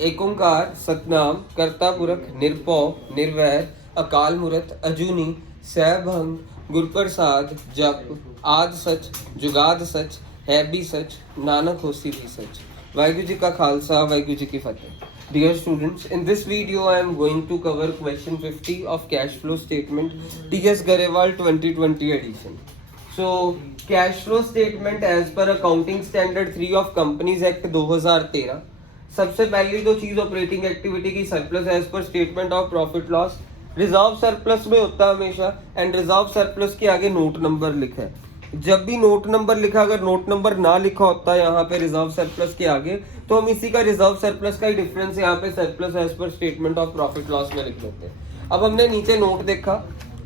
एक ओंकार सतनाम करता पुरख निरभौ निर्वैर अकाल मूरत अजूनी सैभंग गुरप्रसाद जप आद सच जुगाद सच है भी सच नानक होसी भी सच। वाहिगुरु जी का खालसा वाहिगुरु जी की फतेह। Dear students, in this video I am going to cover question 50 of cash flow statement TS Garewal 2020 edition. So cash flow statement as per accounting standard 3 of Companies Act 2013। सबसे पहली तो चीज ऑपरेटिंग एक्टिविटी की surplus as per statement of profit loss reserve surplus में होता है हमेशा, and reserve surplus के आगे नोट नंबर लिखा है। जब भी नोट नंबर लिखा, अगर नोट नंबर ना लिखा होता है यहाँ पे रिजर्व सरप्लस के आगे, तो हम इसी का रिजर्व सरप्लस का ही डिफरेंस यहाँ पे surplus as per statement of profit loss में लिख देते हैं। अब हमने नीचे नोट देखा,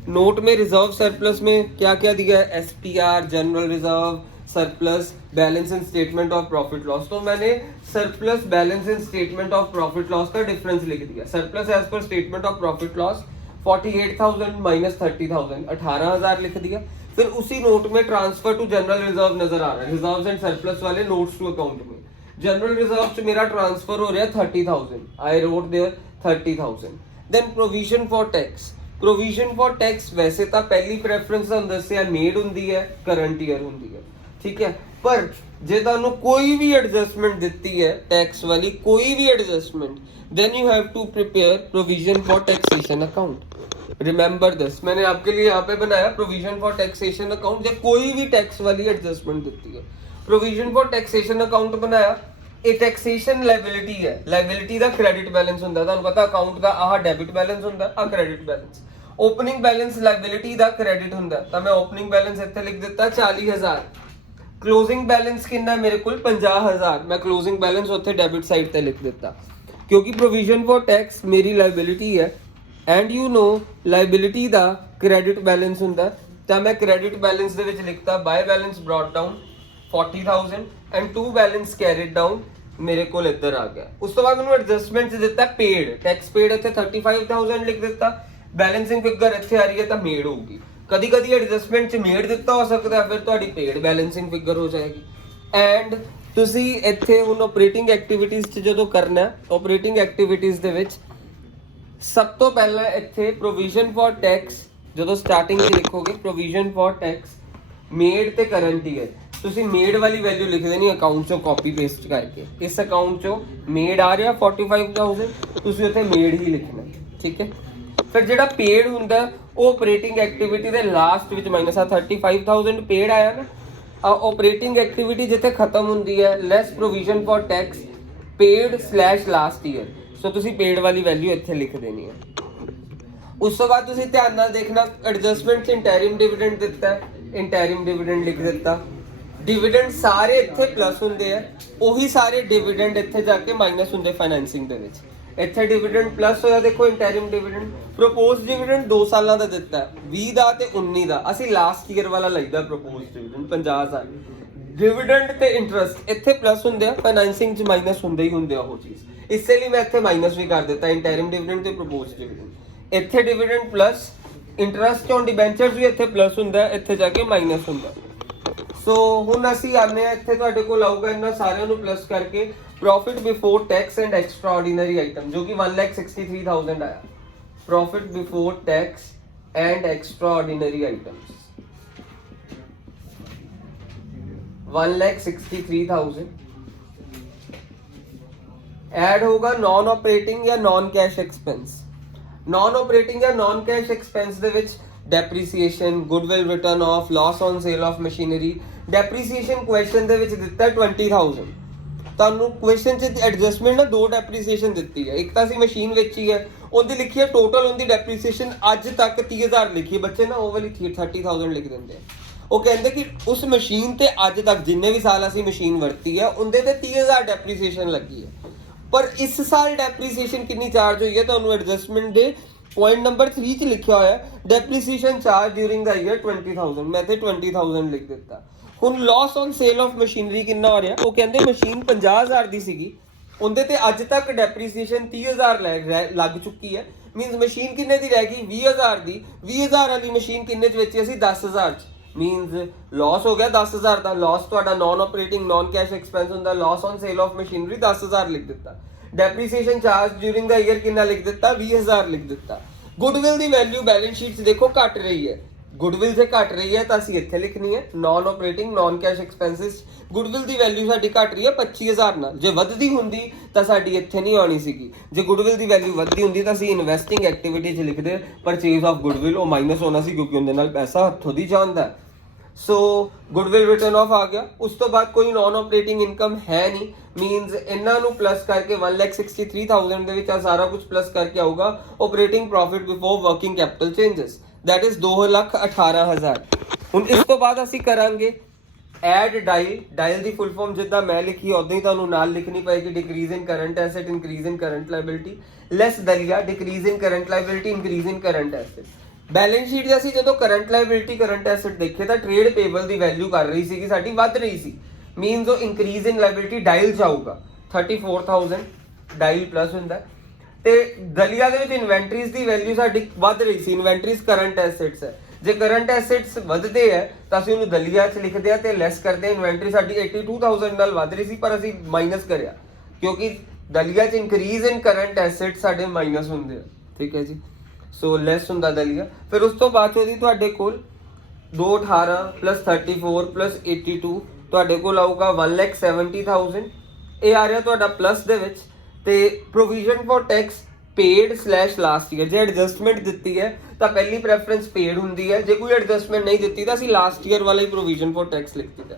नोट में रिजर्व सरप्लस में क्या क्या दिया है, SPR, general reserve, surplus, balance in statement of profit loss. तो मैंने surplus balance in statement of profit loss का डिफरेंस लिख दिया। Surplus as per statement of profit loss 48,000 minus 30,000 18,000 लिख दिया। फिर उसी नोट में ट्रांसफर टू जनरल रिजर्व नजर आ रहा है, रिजर्व्स एंड सरप्लस वाले नोट्स टू अकाउंट में। जनरल रिजर्व से मेरा ट्रांसफर हो रहा है 30,000, I wrote there 30,000। Then provision for tax, provision for tax वैसे तो पहली प्रेफरेंस दसिया मेड हुंदी है, करंट ईयर हुंदी है, ठीक है। पर जे तुहानू कोई भी एडजस्टमेंट दिती है टैक्स वाली, कोई भी adjustment, then you have to prepare provision for taxation account. Remember this, मैंने आपके लिए यहाँ पे बनाया प्रोविजन फॉर टैक्सेशन अकाउंट। जब कोई भी टैक्स वाली एडजस्टमेंट दिती है, प्रोविजन फॉर टैक्सेशन अकाउंट बनाया। ਇਹ ਟੈਕਸੇਸ਼ਨ ਲਾਇਬਿਲਿਟੀ ਹੈ, ਲਾਇਬਿਲਿਟੀ ਦਾ ਕ੍ਰੈਡਿਟ ਬੈਲੈਂਸ ਹੁੰਦਾ, ਤੁਹਾਨੂੰ ਪਤਾ ਅਕਾਊਂਟ ਦਾ ਆਹ ਡੈਬਿਟ ਬੈਲੈਂਸ ਹੁੰਦਾ, ਆਹ credit balance. Opening balance liability ਦਾ ਕ੍ਰੈਡਿਟ ਹੁੰਦਾ, ਤਾਂ ਮੈਂ ਓਪਨਿੰਗ ਬੈਲੈਂਸ ਇੱਥੇ ਲਿਖ ਦਿੱਤਾ 40,000। ਕਲੋਜ਼ਿੰਗ ਬੈਲੈਂਸ ਕਿੰਨਾ ਮੇਰੇ ਕੋਲ 50,000, ਮੈਂ ਕਲੋਜ਼ਿੰਗ ਬੈਲੈਂਸ ਉੱਥੇ ਡੈਬਿਟ ਸਾਈਡ ਤੇ ਲਿਖ ਦਿੱਤਾ, ਕਿਉਂਕਿ ਪ੍ਰੋਵੀਜ਼ਨ ਫॉर ਟੈਕਸ ਮੇਰੀ ਲਾਇਬਿਲਿਟੀ ਹੈ, ਐਂਡ ਯੂ ਨੋ ਲਾਇਬਿਲਿਟੀ ਦਾ ਕ੍ਰੈਡਿਟ ਬੈਲੈਂਸ ਹੁੰਦਾ, ਤਾਂ ਮੈਂ ਕ੍ਰੈਡਿਟ ਬੈਲੈਂਸ ਦੇ ਵਿੱਚ ਲਿਖਤਾ by balance brought down 40,000 and to balance carried down ਮੇਰੇ ਕੋਲ ਇੱਧਰ ਆ ਗਿਆ। ਉਸ ਤੋਂ ਬਾਅਦ ਮੈਨੂੰ ਐਡਜਸਟਮੈਂਟ ਦਿੱਤਾ ਪੇਡ, ਟੈਕਸ ਪੇਡ ਇੱਥੇ 35,000 ਲਿਖ ਦਿੱਤਾ, ਬੈਲੈਂਸਿੰਗ ਫਿਗਰ ਇੱਥੇ ਆ ਰਹੀ ਹੈ ਤਾਂ ਮੇਡ ਹੋਊਗੀ। ਕਦੀ ਕਦੀ ਐਡਜਸਟਮੈਂਟ ਚ ਮੇਡ ਦਿੱਤਾ ਹੋ ਸਕਦਾ, ਫਿਰ ਤੁਹਾਡੀ ਪੇਡ ਬੈਲੈਂਸਿੰਗ ਫਿਗਰ ਹੋ ਜਾਏਗੀ। ਐਂਡ ਤੁਸੀਂ ਇੱਥੇ ਹੁਣ ਆਪਰੇਟਿੰਗ ਐਕਟੀਵਿਟੀਜ਼ ਚ ਜਦੋਂ ਕਰਨਾ, ਆਪਰੇਟਿੰਗ ਐਕਟੀਵਿਟੀਜ਼ ਦੇ ਵਿੱਚ ਸਭ ਤੋਂ ਪਹਿਲਾਂ ਇੱਥੇ ਪ੍ਰੋਵੀਜ਼ਨ ਫॉर ਟੈਕਸ ਜਦੋਂ ਸਟਾਰਟਿੰਗ 'ਚ ਲਿਖੋਗੇ, ਪ੍ਰੋਵੀਜ਼ਨ ਫॉर ਟੈਕਸ ਮੇਡ ਤੇ ਕਰੰਟ ਈਅਰ, ਤੁਸੀਂ ਮੇਡ ਵਾਲੀ ਵੈਲਿਊ ਲਿਖ ਦੇਣੀ ਅਕਾਊਂਟ ਚੋਂ ਕਾਪੀ ਪੇਸਟ ਕਰਕੇ। ਇਸ ਅਕਾਊਂਟ ਚੋਂ ਮੇਡ ਆ ਰਿਹਾ 45,000, ਤੁਸੀਂ ਉੱਥੇ ਮੇਡ ਹੀ ਲਿਖਣਾ, ਠੀਕ ਹੈ। ਫਿਰ ਜਿਹੜਾ ਪੇਡ ਹੁੰਦਾ ਉਹ ਆਪਰੇਟਿੰਗ ਐਕਟੀਵਿਟੀ ਦੇ ਲਾਸਟ ਵਿੱਚ ਮਾਈਨਸ ਆ 35,000 ਪੇਡ ਆਇਆ ਨਾ, ਆਪਰੇਟਿੰਗ ਐਕਟੀਵਿਟੀ ਜਿੱਥੇ ਖਤਮ ਹੁੰਦੀ ਹੈ less provision for tax paid / last year, so ਤੁਸੀਂ ਪੇਡ ਵਾਲੀ ਵੈਲਿਊ ਇੱਥੇ ਲਿਖ ਦੇਣੀ ਹੈ। ਉਸ ਤੋਂ ਬਾਅਦ ਤੁਸੀਂ ਧਿਆਨ ਨਾਲ ਦੇਖਣਾ, ਐਡਜਸਟਮੈਂਟ 'ਚ ਇੰਟੈਰਿਮ ਡਿਵੀਡੈਂਡ ਦਿੱਤਾ ਹੈ, ਇੰਟੈਰਿਮ ਡਿਵੀਡੈਂਡ ਲਿਖ ਦਿੱਤਾ। ਡਿਵੀਡੈਂਡ ਸਾਰੇ ਇੱਥੇ ਪਲੱਸ ਹੁੰਦੇ ਆ, ਉਹੀ ਸਾਰੇ ਡਿਵੀਡੈਂਡ ਇੱਥੇ ਜਾ ਕੇ ਮਾਈਨਸ ਹੁੰਦੇ ਫਾਈਨੈਂਸਿੰਗ ਦੇ ਵਿੱਚ। ਇੱਥੇ ਡਿਵੀਡੈਂਡ ਪਲੱਸ ਹੋਇਆ, ਦੇਖੋ ਇੰਟੈਰਿਮ ਡਿਵੀਡੈਂਡ। ਪ੍ਰੋਪੋਜ਼ਡ ਡਿਵੀਡੈਂਡ 2 ਸਾਲਾਂ ਦਾ ਦਿੱਤਾ, 20 ਦਾ ਤੇ 19 ਦਾ। ਅਸੀਂ ਲਾਸਟ ਈਅਰ ਵਾਲਾ ਲਈਦਾ ਪ੍ਰੋਪੋਜ਼ਡ ਡਿਵੀਡੈਂਡ 50,000। ਡਿਵੀਡੈਂਡ ਤੇ ਇੰਟਰਸਟ ਇੱਥੇ ਪਲੱਸ ਹੁੰਦੇ ਆ, ਫਾਈਨੈਂਸਿੰਗ 'ਚ ਮਾਈਨਸ ਹੁੰਦੇ ਹੀ ਹੁੰਦੇ ਆ ਉਹ ਚੀਜ਼, ਇਸੇ ਲਈ ਮੈਂ ਇੱਥੇ ਮਾਈਨਸ ਵੀ ਕਰ ਦਿੱਤਾ ਇੰਟੈਰਿਮ ਡਿਵੀਡੈਂਡ ਤੇ ਪ੍ਰੋਪੋਜ਼ਡ ਡਿਵੀਡੈਂਡ। ਇੱਥੇ dividend plus, interest on debentures ਵੀ ਇੱਥੇ ਪਲੱਸ ਹੁੰਦਾ, ਇੱਥੇ ਜਾ ਕੇ ਮਾਈਨਸ ਹੁੰਦਾ। ਸੋ ਹੁਣ ਅਸੀਂ ਆਨੇ ਆ, ਇੱਥੇ ਤੁਹਾਡੇ ਕੋਲ ਆਊਗਾ ਇਹਨਾਂ ਸਾਰਿਆਂ ਨੂੰ ਪਲੱਸ ਕਰਕੇ profit before tax and extraordinary item, ਜੋ ਕਿ 1,63,000 ਆਇਆ। Profit before tax and extraordinary items 1,63,000 add ਹੋਗਾ ਨॉन ऑपरेटिंग ਜਾਂ non cash expense. Non operating ਜਾਂ नॉन कैश एक्सपेंस ਦੇ ਵਿੱਚ depreciation, goodwill written off, loss on sale of machinery. Depreciation question ਦੇ ਵਿੱਚ ਦਿੱਤਾ 20,000, ਤੁਹਾਨੂੰ ਕੁਐਸਚਨ 'ਚ ਐਡਜਸਟਮੈਂਟ ਨਾ 2 ਡੈਪਰੀਸੀਏਸ਼ਨ ਦਿੱਤੀ ਹੈ। ਇੱਕ ਤਾਂ ਅਸੀਂ ਮਸ਼ੀਨ ਵੇਚੀ ਹੈ, ਉਹਦੀ ਲਿਖੀ ਹੈ ਟੋਟਲ ਉਹਦੀ ਡੈਪਰੀਸੀਏਸ਼ਨ ਅੱਜ ਤੱਕ 30,000 ਲਿਖੀ ਹੈ, ਬੱਚੇ ਨਾ ਉਹ ਵਾਲੀ 30,000 ਲਿਖ ਦਿੰਦੇ ਆ। ਉਹ ਕਹਿੰਦੇ ਕਿ ਉਸ ਮਸ਼ੀਨ ਤੇ ਅੱਜ ਤੱਕ ਜਿੰਨੇ ਵੀ ਸਾਲ ਅਸੀਂ ਮਸ਼ੀਨ ਵਰਤੀ ਹੈ ਉਹਦੇ ਤੇ 30,000 ਡੈਪਰੀਸੀਏਸ਼ਨ ਲੱਗੀ ਹੈ, ਪਰ ਇਸ ਸਾਲ ਡੈਪਰੀਸੀਏਸ਼ਨ ਕਿੰਨੀ ਚਾਰਜ ਹੋਈ ਹੈ ਤੁਹਾਨੂੰ ਐਡਜਸਟਮੈਂਟ ਦੇ पॉइंट नंबर 3 च लिखा हुआ है डेप्रीसीएशन चार्ज ड्यूरिंग द ईयर 20,000, मैं ते 20,000 लिख दिता। ਹੁਣ loss on sale of machinery कितना हो रहा, वो कहते मशीन 50,000 दी सीगी, ਉਹਦੇ ਤੇ ਅੱਜ ਤੱਕ ਡੈਪਰੀਸੀਏਸ਼ਨ 30,000 ਲੱਗ ਚੁੱਕੀ ਹੈ। ਮੀਨਸ ਮਸ਼ੀਨ ਕਿੰਨੇ ਦੀ ਰਹਿ ਗਈ 20,000 ਦੀ, 20,000 ਵਾਲੀ ਮਸ਼ੀਨ ਕਿੰਨੇ ਚ ਵੇਚੀ ਅਸੀਂ 10,000 ਚ, ਮੀਨਸ ਲਾਸ ਹੋ ਗਿਆ 10,000 ਦਾ। ਲਾਸ ਤੁਹਾਡਾ non operating non cash expense ਹੁੰਦਾ, loss on sale of machinery 10,000 ਲਿਖ ਦਿੱਤਾ। Depreciation charge during the year ਕਿੰਨਾ ਲਿਖ ਦਿੱਤਾ 20000 ਲਿਖ ਦਿੱਤਾ। ਗੁੱਡਵਿਲ ਦੀ ਵੈਲਿਊ ਬੈਲੈਂਸ ਸ਼ੀਟ 'ਚ ਦੇਖੋ ਘਟ ਰਹੀ ਹੈ, ਗੁੱਡਵਿਲ ਜੇ ਘਟ ਰਹੀ ਹੈ ਤਾਂ ਅਸੀਂ ਇੱਥੇ ਲਿਖਣੀ ਹੈ non operating non cash expenses. Goodwill ਦੀ ਵੈਲਿਊ ਸਾਡੀ ਘਟ ਰਹੀ ਹੈ 25000 ਨਾਲ, ਜੇ ਵੱਧਦੀ ਹੁੰਦੀ ਤਾਂ ਸਾਡੀ ਇੱਥੇ ਨਹੀਂ ਆਉਣੀ ਸੀਗੀ। ਜੇ ਗੁੱਡਵਿਲ ਦੀ ਵੈਲਿਊ ਵੱਧਦੀ ਹੁੰਦੀ ਤਾਂ ਅਸੀਂ ਇਨਵੈਸਟਿੰਗ ਐਕਟੀਵਿਟੀ 'ਚ ਲਿਖਦੇ ਪਰਚੇਜ਼ ਆਫ ਗੁੱਡਵਿਲ, ਉਹ ਮਾਈਨਸ ਹੋਣਾ ਸੀ ਕਿਉਂਕਿ ਉਹਦੇ ਨਾਲ ਪੈਸਾ ਹੱਥੋਂ ਦੀ ਜਾਂਦਾ। ਸੋ ਗੁੱਡਵਿਲ ਰਿਟਰਨ ਆਫ ਆ ਗਿਆ। ਉਸ ਤੋਂ ਬਾਅਦ ਕੋਈ ਨਾਨ ਆਪਰੇਟਿੰਗ ਇਨਕਮ ਹੈ ਨਹੀਂ, ਮੀਨਸ ਇਹਨਾਂ ਨੂੰ ਪਲੱਸ ਕਰਕੇ 1,63,000 ਦੇ ਵਿੱਚ ਆ ਸਾਰਾ ਕੁਝ ਪਲੱਸ ਕਰਕੇ ਆਊਗਾ operating profit before working capital changes, that is 2,18,000। ਹੁਣ ਇਸ ਤੋਂ ਬਾਅਦ ਅਸੀਂ ਕਰਾਂਗੇ ਐਡ ਡਾਇਲ। ਡਾਇਲ ਦੀ ਫੁੱਲ ਫਾਰਮ ਜਿੱਦਾਂ ਮੈਂ ਲਿਖੀ ਉਦਾਂ ਹੀ ਤੁਹਾਨੂੰ ਨਾਲ ਲਿਖਣੀ ਪਏਗੀ, ਡਿਕਰੀਜ਼ ਇਨ ਕਰੰਟ ਐਸੈਟ ਇਨਕਰੀਜ਼ ਇਨ ਕਰੰਟ ਲਾਇਬਿਲਿਟੀ, ਲੈਸ ਦਲੀਆ ਡਿਕਰੀਜ਼ ਇਨ ਕਰੰਟ ਲਾਇਬਿਲਿਟੀ ਇਨਕਰੀਜ਼ ਇਨ ਕਰੰਟ ਐਸੈਟ। ਬੈਲੈਂਸ ਸ਼ੀਟ 'ਚ ਅਸੀਂ ਜਦੋਂ ਕਰੰਟ ਲਾਇਬਿਲਿਟੀ ਕਰੰਟ ਐਸੈਟ ਦੇਖੇ ਤਾਂ ਟ੍ਰੇਡ ਪੇਬਲ ਦੀ ਵੈਲਿਊ ਕਰ ਰਹੀ ਸੀਗੀ ਸਾਡੀ ਵੱਧ ਰਹੀ ਸੀ, ਮੀਨਸ ਉਹ ਇਨਕਰੀਜ਼ ਇਨ ਲਾਇਬਿਲਿਟੀ ਡਾਇਲ ਜਾਊਗਾ 34,000 ਡਾਇਲ ਪਲੱਸ ਹੁੰਦਾ। ਤੇ ਦਲੀਆ ਦੇ ਵਿੱਚ ਇਨਵੈਂਟਰੀਜ਼ ਦੀ ਵੈਲਿਊ ਸਾਡੀ ਵੱਧ ਰਹੀ ਸੀ, ਇਨਵੈਂਟਰੀਜ਼ ਕਰੰਟ ਐਸੈਟਸ ਹੈ, ਜੇ ਕਰੰਟ ਐਸੈਟਸ ਵਧਦੇ ਹੈ ਤਾਂ ਅਸੀਂ ਉਹਨੂੰ ਦਲੀਆ 'ਚ ਲਿਖਦੇ ਆ ਤੇ ਲੈਸ ਕਰਦੇ ਆ। ਇਨਵੈਂਟਰੀ ਸਾਡੀ 82,000 ਨਾਲ ਵੱਧ ਰਹੀ ਸੀ ਪਰ ਅਸੀਂ ਮਾਈਨਸ ਕਰਿਆ ਕਿਉਂਕਿ ਦਲੀਆ 'ਚ ਇਨਕਰੀਜ਼ ਇਨ ਕਰੰਟ ਐਸੈਟ ਸਾਡੇ ਮਾਈਨਸ ਹੁੰਦੇ ਆ, ਠੀਕ ਹੈ ਜੀ। ਸੋ ਲੈਸ ਹੁੰਦਾ ਦਲੀਆ। ਫਿਰ ਉਸ ਤੋਂ ਬਾਅਦ ਉਹਦੀ ਤੁਹਾਡੇ ਕੋਲ 218 + 34 + 82 ਤੁਹਾਡੇ ਕੋਲ ਆਊਗਾ 1,70,000। ਇਹ ਆ ਰਿਹਾ ਤੁਹਾਡਾ ਪਲੱਸ ਦੇ ਵਿੱਚ। ਤੇ provision for tax paid / last year, ਜੇ ਐਡਜਸਟਮੈਂਟ ਦਿੱਤੀ ਹੈ ਤਾਂ ਪਹਿਲੀ ਪ੍ਰੈਫਰੈਂਸ ਪੇਡ ਹੁੰਦੀ ਹੈ, ਜੇ ਕੋਈ ਐਡਜਸਟਮੈਂਟ ਨਹੀਂ ਦਿੱਤੀ ਤਾਂ ਅਸੀਂ ਲਾਸਟ ਈਅਰ ਵਾਲਾ ਹੀ ਪ੍ਰੋਵੀਜ਼ਨ ਫॉर ਟੈਕਸ ਲਿਖ ਦਿੱਤਾ।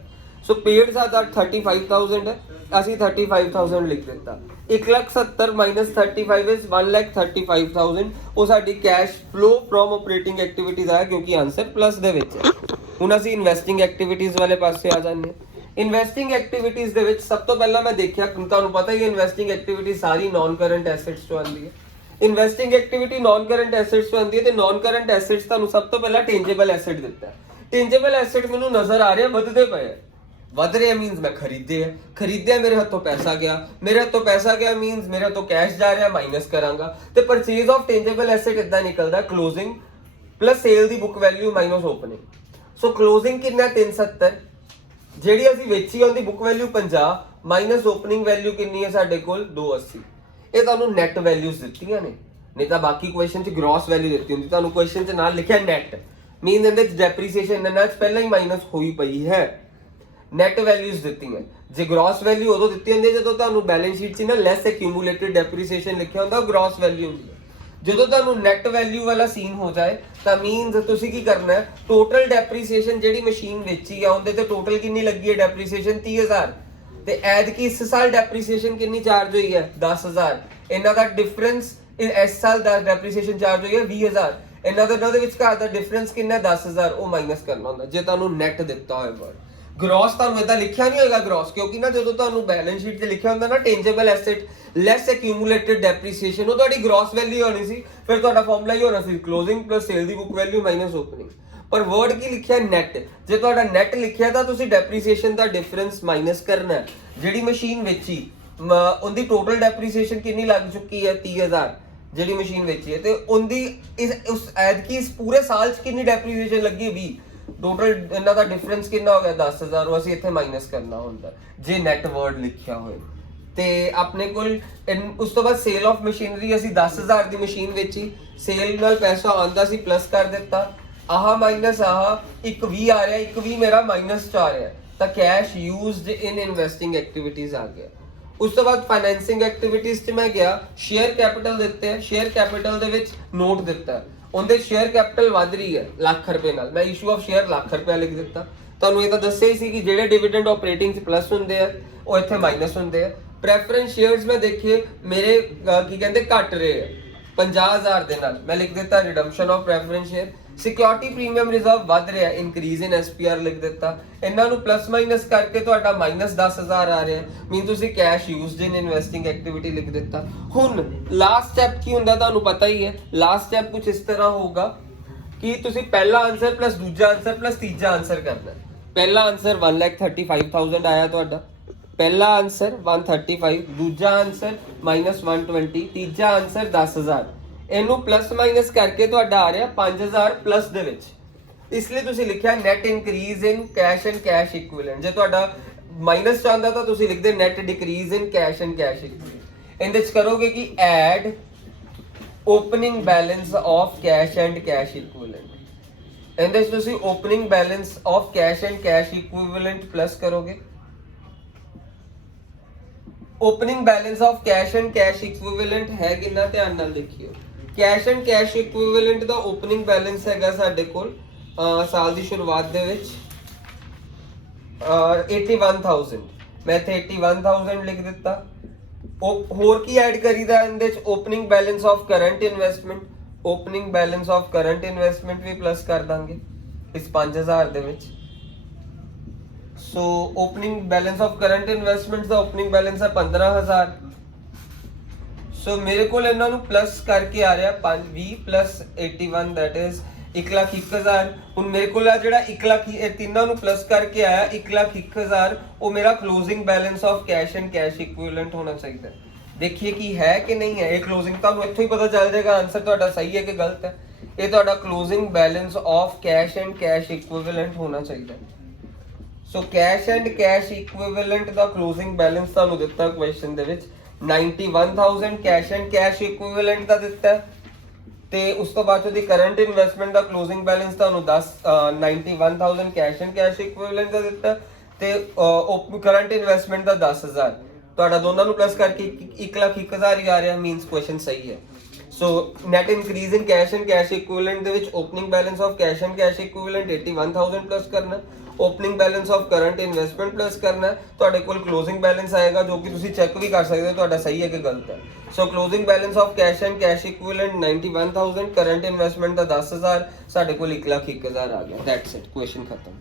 ਸੋ ਪੇਡ ਸਾਡਾ 35,000 ਹੈ, ਅਸੀਂ 35,000 ਲਿਖ ਦਿੱਤਾ। 1,70,000 - 35 is 1,35,000। ਉਹ ਸਾਡੀ cash flow from operating activities ਆ ਕਿਉਂਕਿ ਆਨਸਰ ਪਲੱਸ ਦੇ ਵਿੱਚ ਹੈ। ਹੁਣ ਅਸੀਂ ਇਨਵੈਸਟਿੰਗ ਐਕਟੀਵਿਟੀਜ਼ ਵਾਲੇ ਪਾਸੇ ਆ ਜਾਂਦੇ ਹਾਂ। ਇਨਵੈਸਟਿੰਗ ਐਕਟੀਵਿਟੀਜ਼ ਦੇ ਵਿੱਚ ਸਭ ਤੋਂ ਪਹਿਲਾਂ ਮੈਂ ਦੇਖਿਆ, ਤੁਹਾਨੂੰ ਪਤਾ ਹੀ ਹੈ ਇਨਵੈਸਟਿੰਗ ਐਕਟੀਵਿਟੀ ਸਾਰੀ ਨਾਨ ਕਰੰਟ ਐਸੈਟਸ ਤੋਂ ਆਉਂਦੀ ਹੈ। Investing activity non current assets ਤੋਂ ਆਉਂਦੀ ਹੈ ਤੇ ਨਾਨ ਕਰੰਟ ਐਸੈਟਸ ਤੁਹਾਨੂੰ ਸਭ ਤੋਂ ਪਹਿਲਾਂ ਟੈਂਜੇਬਲ ਐਸੈਟ ਦਿੱਤਾ ਹੈ। ਟੈਂਜੇਬਲ ਐਸੈਟ ਮੈਨੂੰ ਨਜ਼ਰ ਆ ਰਿਹਾ ਵਧਦੇ ਪਏ ਹੈ, ਵਧ ਰਿਹਾ ਮੀਨਸ ਮੈਂ ਖਰੀਦਿਆ ਮੇਰੇ ਹੱਥੋਂ ਪੈਸਾ ਗਿਆ ਮੀਨਸ ਮੇਰੇ ਹੱਥੋਂ ਕੈਸ਼ ਜਾ ਰਿਹਾ, ਮਾਈਨਸ ਕਰਾਂਗਾ ਤੇ ਪਰਚੇਜ਼ ਆਫ ਟੈਂਜੇਬਲ ਐਸੈਟ ਇਦਾਂ ਨਿਕਲਦਾ ਕਲੋਜ਼ਿੰਗ ਪਲੱਸ ਸੇਲ ਦੀ ਬੁੱਕ ਵੈਲਿਊ ਮਾਈਨਸ ਓਪਨਿੰਗ। ਸੋ ਕਲੋਜ਼ਿੰਗ ਕਿੰਨਾ 370, ਜਿਹੜੀ ਅਸੀਂ ਵੇਚੀ ਉਹਦੀ book value 50 minus opening value ਕਿੰਨੀ ਹੈ ਸਾਡੇ ਕੋਲ 280। ਇਹ ਤੁਹਾਨੂੰ ਨੈਟ ਵੈਲਿਊਜ਼ ਦਿੱਤੀਆਂ ਨੇ, ਨਹੀਂ ਤਾਂ ਬਾਕੀ ਕੁਐਸਚਨ 'ਚ ਗ੍ਰੋਸ ਵੈਲਿਊ ਦਿੱਤੀ ਹੁੰਦੀ, ਤੁਹਾਨੂੰ ਕੁਐਸਚਨ 'ਚ ਨਾਲ ਲਿਖਿਆ ਨੈਟ, ਮੀਨਸ ਇਹਦੇ 'ਚ ਡੈਪਰੀਸੀਏਸ਼ਨ ਇਹਨਾਂ 'ਚ ਪਹਿਲਾਂ ਹੀ ਮਾਈਨਸ ਹੋਈ ਪਈ ਹੈ। ਨੈਟ ਵੈਲਿਊਜ਼ ਦਿੱਤੀਆਂ, ਜੇ ਗ੍ਰੋਸ ਵੈਲਿਊ ਉਦੋਂ ਦਿੱਤੀ ਹੁੰਦੀ ਜਦੋਂ ਤੁਹਾਨੂੰ ਬੈਲੈਂਸ ਸ਼ੀਟ 'ਚ ਨਾ ਲੈਸ ਐਕਿਊਮੂਲੇਟਿਡ ਡੈਪਰੀਸੀਏਸ਼ਨ ਲਿਖਿਆ ਹੁੰਦਾ, ਉਹ ਗ੍ਰੋਸ ਵੈਲਿਊ ਹੁੰਦੀ ਹੈ। ਜਦੋਂ ਤੁਹਾਨੂੰ ਨੈਟ ਵੈਲਿਊ ਵਾਲਾ ਸੀਨ ਹੋ ਜਾਏ ਤਾਂ ਮੀਨਸ ਤੁਸੀਂ ਕੀ ਕਰਨਾ ਹੈ, ਟੋਟਲ ਡੈਪਰੀਸੀਏਸ਼ਨ ਜਿਹੜੀ ਮਸ਼ੀਨ ਵੇਚੀ ਆ ਉਹਦੇ ਤੇ ਟੋਟਲ ਕਿੰਨੀ ਲੱਗੀ ਹੈ ਡੈਪਰੀਸੀਏਸ਼ਨ 30,000 ਤੇ ਐਦ ਕੀ ਇਸ ਸਾਲ ਡੈਪਰੀਸੀਏਸ਼ਨ ਕਿੰਨੀ ਚਾਰਜ ਹੋਈ ਹੈ 10,000। ਇਹਨਾਂ ਦਾ ਡਿਫਰੈਂਸ ਇਸ ਸਾਲ ਦਾ ਡੈਪਰੀਸੀਏਸ਼ਨ ਚਾਰਜ ਹੋਈ ਹੈ 20,000, ਇਹਨਾਂ ਦੇ ਵਿਚਕਾਰ ਦਾ ਡਿਫਰੈਂਸ ਕਿੰਨਾ 10,000, ਉਹ ਮਾਈਨਸ ਕਰਨਾ ਹੁੰਦਾ ਜੇ ਤੁਹਾਨੂੰ ਨੈਟ ਦਿੱਤਾ ਹੋਏ ਵਰਡ। ਗ੍ਰੋਸ ਤੁਹਾਨੂੰ ਇਦਾਂ ਲਿਖਿਆ ਨਹੀਂ ਹੋਏਗਾ ਗ੍ਰੋਸ, ਕਿਉਂਕਿ ਨਾ ਜਦੋਂ ਤੁਹਾਨੂੰ ਬੈਲੈਂਸ ਸ਼ੀਟ ਤੇ ਲਿਖਿਆ ਹੁੰਦਾ ਨਾ ਟੈਂਜੇਬਲ ਐਸੈਟ ਲੈਸ ਐਕਿਊਮੂਲੇਟਿਡ ਡੈਪਰੀਸੀਏਸ਼ਨ, ਉਹ ਤੁਹਾਡੀ ਗ੍ਰੋਸ ਵੈਲਿਊ ਹੋਣੀ ਸੀ, ਫਿਰ ਤੁਹਾਡਾ ਫਾਰਮੂਲਾ ਹੀ ਹੋਣਾ ਸੀ ਕਲੋਜ਼ਿੰਗ ਪਲੱਸ ਸੇਲ ਦੀ ਬੁੱਕ ਵੈਲਿਊ ਮਾਈਨਸ ਓਪਨਿੰਗ। ਪਰ ਵਰਡ ਕੀ ਲਿਖਿਆ ਨੈਟ, ਜੇ ਤੁਹਾਡਾ ਨੈਟ ਲਿਖਿਆ ਤਾਂ ਤੁਸੀਂ ਡੈਪਰੀਸੀਏਸ਼ਨ ਦਾ ਡਿਫਰੈਂਸ ਮਾਈਨਸ ਕਰਨਾ ਹੈ। ਜਿਹੜੀ ਮਸ਼ੀਨ ਵੇਚੀ ਉਹਦੀ ਟੋਟਲ ਡੈਪਰੀਸੀਏਸ਼ਨ ਕਿੰਨੀ ਲੱਗ ਚੁੱਕੀ ਹੈ 30,000 ਜਿਹੜੀ ਮਸ਼ੀਨ ਵੇਚੀ ਹੈ, ਤੇ ਉਹਦੀ ਉਸ ਐਤਕੀ ਇਸ ਪੂਰੇ ਸਾਲ 'ਚ ਕਿੰਨੀ ਡੈਪਰੀਸੀਏਸ਼ਨ ਲੱਗੀ 20, ਟੋਟਲ ਇਹਨਾਂ ਦਾ ਡਿਫਰੈਂਸ ਕਿੰਨਾ ਹੋ ਗਿਆ 10,000, ਉਹ ਅਸੀਂ ਇੱਥੇ ਮਾਈਨਸ ਕਰਨਾ ਹੁੰਦਾ ਜੇ ਨੈਟ ਵਰਡ ਲਿਖਿਆ ਹੋਏ। ਤੇ ਆਪਣੇ ਕੋਲ ਉਸ ਤੋਂ ਬਾਅਦ ਸੇਲ ਆਫ ਮਸ਼ੀਨਰੀ, ਅਸੀਂ 10,000 ਦੀ ਮਸ਼ੀਨ ਵੇਚੀ, ਸੇਲ ਨਾਲ ਪੈਸਾ ਆਉਂਦਾ ਸੀ ਪਲੱਸ ਕਰ ਦਿੱਤਾ, ਆਹ ਮਾਈਨਸ ਆਹ 120 ਆ ਰਿਹਾ, 120 ਮੇਰਾ ਮਾਈਨਸ 'ਚ ਆ ਰਿਹਾ ਤਾਂ ਕੈਸ਼ ਯੂਜ਼ਡ ਇਨ ਇਨਵੈਸਟਿੰਗ ਐਕਟੀਵਿਟੀਜ਼ ਆ ਗਿਆ। ਉਸ ਤੋਂ ਬਾਅਦ ਫਾਈਨੈਂਸਿੰਗ ਐਕਟੀਵਿਟੀਜ਼ 'ਚ ਮੈਂ ਗਿਆ, ਸ਼ੇਅਰ ਕੈਪੀਟਲ ਦਿੱਤੇ ਹੈ, ਸ਼ੇਅਰ ਕੈਪੀਟਲ ਦੇ ਵਿੱਚ ਨੋਟ ਦਿੱਤਾ, ਉਹਦੇ ਸ਼ੇਅਰ ਕੈਪੀਟਲ ਵੱਧ ਰਹੀ ਹੈ ਲੱਖ ਰੁਪਏ ਨਾਲ, ਮੈਂ ਇਸ਼ੂ ਆਫ ਸ਼ੇਅਰ ਲੱਖ ਰੁਪਏ ਲਿਖ ਦਿੱਤਾ। ਤੁਹਾਨੂੰ ਇਹ ਤਾਂ ਦੱਸਿਆ ਹੀ ਸੀ ਕਿ ਜਿਹੜੇ ਡਿਵੀਡੈਂਡ ਆਪਰੇਟਿੰਗ 'ਚ ਪਲੱਸ ਹੁੰਦੇ ਆ ਉਹ ਇੱਥੇ ਮਾਈਨਸ ਹੁੰਦੇ ਆ। ਪ੍ਰੈਫਰੈਂਸ ਸ਼ੇਅਰਸ ਮੈਂ ਦੇਖੇ ਮੇਰੇ ਕੀ ਕਹਿੰਦੇ ਘਟ ਰਹੇ ਆ 50,000 ਦੇ ਨਾਲ, ਮੈਂ ਲਿਖ ਦਿੱਤਾ redemption of preference share. Security premium reserve ਵੱਧ ਰਿਹਾ, ਇਨਕਰੀਜ਼ ਇਨ ਐਸਪੀਆਰ ਲਿਖ ਦਿੱਤਾ। ਇਹਨਾਂ ਨੂੰ ਪਲੱਸ ਮਾਈਨਸ ਕਰਕੇ ਤੁਹਾਡਾ ਮਾਈਨਸ 10,000 ਆ ਰਿਹਾ, ਮੀਨ ਤੁਸੀਂ ਕੈਸ਼ ਯੂਜ਼ਡ ਇਨ ਇਨਵੈਸਟਿੰਗ ਐਕਟੀਵਿਟੀ ਲਿਖ ਦਿੱਤਾ। ਹੁਣ ਲਾਸਟ ਸਟੈਪ ਕੀ ਹੁੰਦਾ ਤੁਹਾਨੂੰ ਪਤਾ ਹੀ ਹੈ, ਲਾਸਟ ਸਟੈਪ ਕੁਝ ਇਸ ਤਰ੍ਹਾਂ ਹੋਊਗਾ ਕਿ ਤੁਸੀਂ ਪਹਿਲਾ ਆਨਸਰ ਪਲੱਸ ਦੂਜਾ ਆਨਸਰ ਪਲੱਸ ਤੀਜਾ ਆਨਸਰ ਕਰਨਾ। ਪਹਿਲਾ ਆਨਸਰ 1,35,000 ਆਇਆ ਤੁਹਾਡਾ, ਪਹਿਲਾ ਆਨਸਰ 135, ਦੂਜਾ ਆਨਸਰ -120, ਤੀਜਾ ਆਨਸਰ 10,000। ਇਹਨੂੰ ਪਲੱਸ ਮਾਈਨਸ ਕਰਕੇ ਤੁਹਾਡਾ ਆ ਰਿਹਾ 5,000 ਪਲੱਸ ਦੇ ਵਿੱਚ, ਇਸ ਲਈ ਤੁਸੀਂ ਲਿਖਿਆ net increase in cash and cash equivalent. ਜੇ ਤੁਹਾਡਾ ਮਾਈਨਸ ਚਾਹੁੰਦਾ ਤਾਂ ਤੁਸੀਂ ਲਿਖਦੇ net decrease in cash and cash equivalent. ਇਹਦੇ ਚ ਕਰੋਗੇ ਕਿ add opening balance of cash and cash equivalent. ਇਹਦੇ ਚ ਤੁਸੀਂ opening balance of cash and cash equivalent plus ਕਰੋਗੇ opening balance of cash and cash equivalent ਹੈ ਕਿੰਨਾ, ਧਿਆਨ ਨਾਲ ਦੇਖਿਓ। ਕੈਸ਼ ਐਂਡ ਕੈਸ਼ ਇਕੁਇਵਲੈਂਟ ਦਾ ਓਪਨਿੰਗ ਬੈਲੈਂਸ ਹੈਗਾ ਸਾਡੇ ਕੋਲ ਸਾਲ ਦੀ ਸ਼ੁਰੂਆਤ ਦੇ ਵਿੱਚ 81000, ਮੈਂ ਇੱਥੇ 81000 ਲਿਖ ਦਿੱਤਾ। ਹੋਰ ਕੀ ਐਡ ਕਰੀਦਾ ਇਹਦੇ ਚ, opening balance of current investment, opening balance of current investment ਵੀ ਪਲੱਸ ਕਰ ਦਾਂਗੇ ਇਸ 5000 ਦੇ ਵਿੱਚ। So opening balance of current investment ਦਾ ਓਪਨਿੰਗ ਬੈਲੈਂਸ ਹੈ 15000। ਸੋ ਮੇਰੇ ਕੋਲ ਇਹਨਾਂ ਨੂੰ ਪਲੱਸ ਕਰਕੇ ਆ ਰਿਹਾ 20 ਪਲੱਸ 81 ਦੈਟ ਇਜ਼ 1,01,000। ਹੁਣ ਮੇਰੇ ਕੋਲ ਆ ਜਿਹੜਾ 1 ਲੱਖ, ਇਹ ਤਿੰਨਾਂ ਨੂੰ ਪਲੱਸ ਕਰਕੇ ਆਇਆ 1,01,000, ਉਹ ਮੇਰਾ closing balance of cash and cash equivalent ਹੋਣਾ ਚਾਹੀਦਾ। ਦੇਖੀਏ ਕੀ ਹੈ ਕਿ ਨਹੀਂ ਹੈ ਇਹ ਕਲੋਜ਼ਿੰਗ, ਤੁਹਾਨੂੰ ਇੱਥੋਂ ਹੀ ਪਤਾ ਚੱਲ ਜਾਏਗਾ ਆਨਸਰ ਤੁਹਾਡਾ ਸਹੀ ਹੈ ਕਿ ਗਲਤ ਹੈ। ਇਹ ਤੁਹਾਡਾ closing balance of cash and cash equivalent ਹੋਣਾ ਚਾਹੀਦਾ। So cash and cash equivalent ਦਾ ਕਲੋਜ਼ਿੰਗ ਬੈਲੈਂਸ ਤੁਹਾਨੂੰ ਦਿੱਤਾ ਕੁਐਸਚਨ ਦੇ ਵਿੱਚ 91000 ਕੈਸ਼ ਐਂਡ ਕੈਸ਼ ਇਕੁਇਵਲੈਂਟ ਦਾ ਦਿੱਤਾ, ਤੇ ਉਸ ਤੋਂ ਬਾਅਦ ਉਹਦੀ ਕਰੰਟ ਇਨਵੈਸਟਮੈਂਟ ਦਾ ਕਲੋਜ਼ਿੰਗ ਬੈਲੈਂਸ ਤੁਹਾਨੂੰ 91000 ਕੈਸ਼ ਐਂਡ ਕੈਸ਼ ਇਕੁਇਵਲੈਂਟ ਦਾ ਦਿੱਤਾ, ਤੇ ਕਰੰਟ ਇਨਵੈਸਟਮੈਂਟ ਦਾ 10000। ਤੁਹਾਡਾ ਦੋਨਾਂ ਨੂੰ ਪਲੱਸ ਕਰਕੇ 1,01,000 ਹੀ ਆ ਰਿਹਾ, ਮੀਨਸ ਕੁਐਸਚਨ ਸਹੀ ਹੈ। So net increase in cash and cash equivalent ਦੇ ਵਿੱਚ opening balance of cash and cash equivalent 81000 plus ਕਰਨਾ, opening balance of current investment plus ਕਰਨਾ, ਤੁਹਾਡੇ ਕੋਲ ਕਲੋਜ਼ਿੰਗ ਬੈਲੈਂਸ ਆਏਗਾ ਜੋ ਕਿ ਤੁਸੀਂ ਚੈੱਕ ਵੀ ਕਰ ਸਕਦੇ ਹੋ ਤੁਹਾਡਾ ਸਹੀ ਹੈ ਕਿ ਗਲਤ ਹੈ। So closing balance of cash and cash equivalent 91000, current investment ਦਾ 10000, ਸਾਡੇ ਕੋਲ 1,01,000 ਆ ਗਿਆ। ਦੈਟਸ ਇਟ, ਕੁਐਸਚਨ ਖਤਮ।